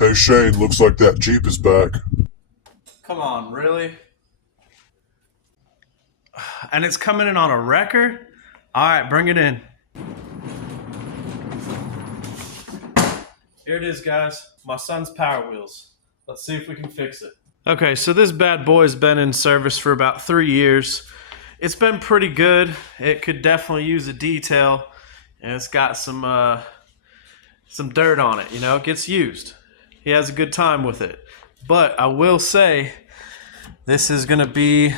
Hey Shane, looks like that Jeep is back. Come on, really? And it's coming in on a wrecker? All right, bring it in. Here it is, guys. My son's Power Wheels. Let's see if we can fix it. Okay, so this bad boy's been in service for about 3 years. It's been pretty good. It could definitely use a detail, and it's got some dirt on it. You know, it gets used. He has a good time with it. But I will say, this is going to be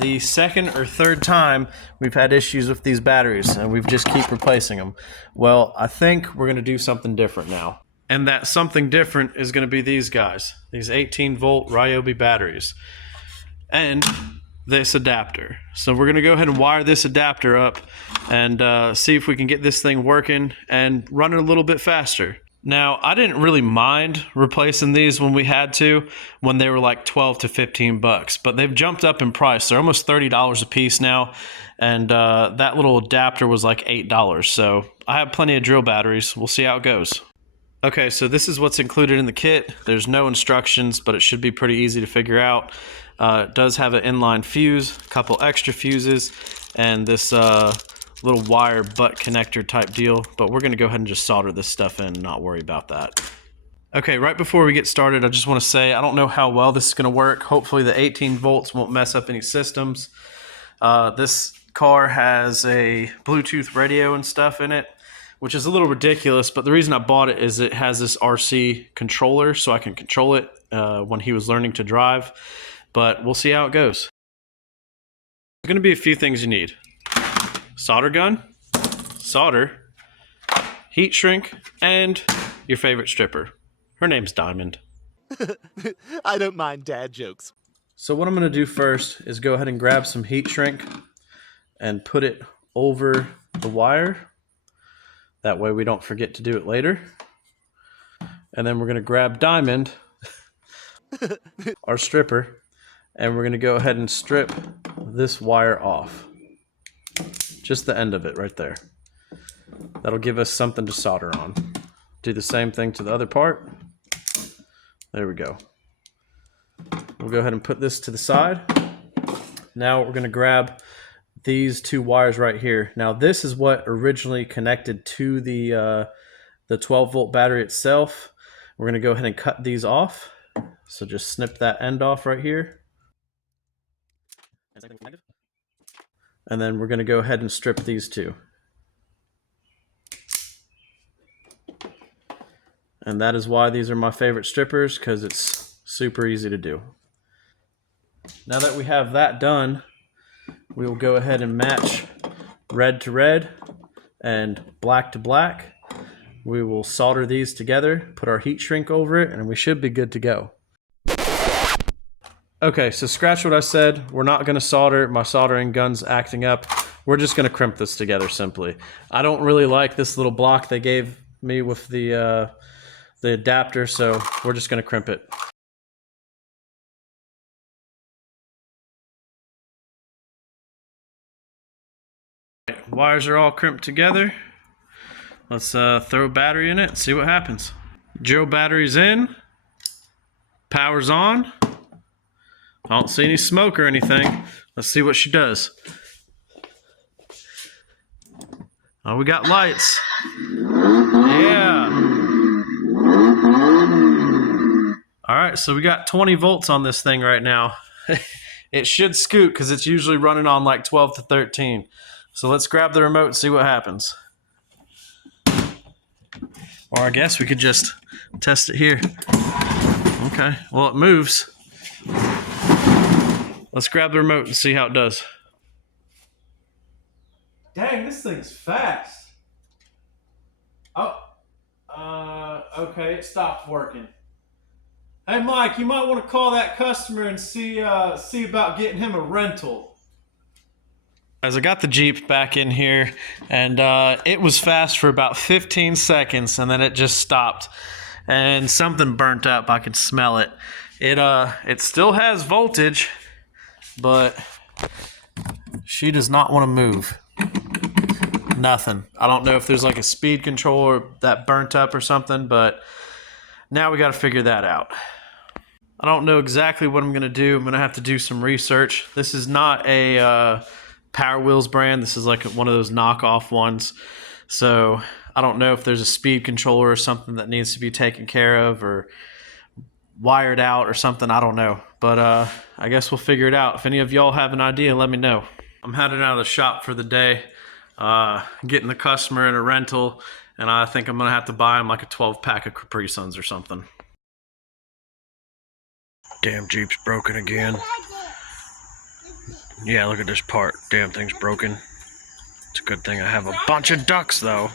the second or third time we've had issues with these batteries, and we've just keep replacing them. Well, I think we're going to do something different now. And that something different is going to be these guys, these 18-volt Ryobi batteries, and this adapter. So we're going to go ahead and wire this adapter up and see if we can get this thing working and run it a little bit faster. Now, I didn't really mind replacing these when we had to, when they were like 12 to 15 bucks, but they've jumped up in price. They're almost $30 a piece now, and that little adapter was like $8. So I have plenty of drill batteries. We'll see how it goes. Okay, so this is what's included in the kit. There's no instructions, but it should be pretty easy to figure out. It does have an inline fuse, a couple extra fuses, and this little wire butt connector type deal, but we're going to go ahead and just solder this stuff in and not worry about that. Okay, right before we get started, I just want to say I don't know how well this is going to work. Hopefully the 18 volts won't mess up any systems. This car has a Bluetooth radio and stuff in it, which is a little ridiculous, but the reason I bought it is it has this RC controller, so I can control it when he was learning to drive, but we'll see how it goes. There's going to be a few things you need. Solder gun, solder, heat shrink, and your favorite stripper. Her name's Diamond. I don't mind dad jokes. So what I'm going to do first is go ahead and grab some heat shrink and put it over the wire. That way we don't forget to do it later. And then we're going to grab Diamond, our stripper, and we're going to go ahead and strip this wire off. Just the end of it right there. That'll give us something to solder on. Do the same thing to the other part. There we go. We'll go ahead and put this to the side. Now we're going to grab these two wires right here. Now this is what originally connected to the 12-volt battery itself. We're going to go ahead and cut these off. So just snip that end off right here. And then we're going to go ahead and strip these two. And that is why these are my favorite strippers, because it's super easy to do. Now that we have that done, we will go ahead and match red to red and black to black. We will solder these together, put our heat shrink over it, and we should be good to go. Okay, so scratch what I said. We're not going to solder. My soldering gun's acting up. We're just going to crimp this together simply. I don't really like this little block they gave me with the adapter, so we're just going to crimp it. Wires are all crimped together. Let's throw a battery in it and see what happens. Joe battery's in. Power's on. I don't see any smoke or anything. Let's see what she does. Oh, we got lights. Yeah. All right, so we got 20 volts on this thing right now. It should scoot because it's usually running on like 12 to 13. So let's grab the remote and see what happens. Or I guess we could just test it here. Okay, well it moves. Let's grab the remote and see how it does. Dang, this thing's fast. Oh, okay, it stopped working. Hey Mike, you might want to call that customer and see about getting him a rental. As I got the Jeep back in here, and it was fast for about 15 seconds, and then it just stopped. And something burnt up. I could smell it. It still has voltage, but she does not want to move. Nothing. I don't know if there's like a speed controller that burnt up or something, but Now we got to figure that out. I don't know exactly what I'm going to do. I'm going to have to do some research. This is not a Power Wheels brand. This is like one of those knockoff ones. So I don't know if there's a speed controller or something that needs to be taken care of or wired out or something. I don't know. But I guess we'll figure it out. If any of y'all have an idea, let me know. I'm heading out of the shop for the day, getting the customer in a rental, and I think I'm going to have to buy him like a 12-pack of Capri Suns or something. Damn Jeep's broken again. Yeah, look at this part. Damn thing's broken. It's a good thing I have a bunch of ducks, though.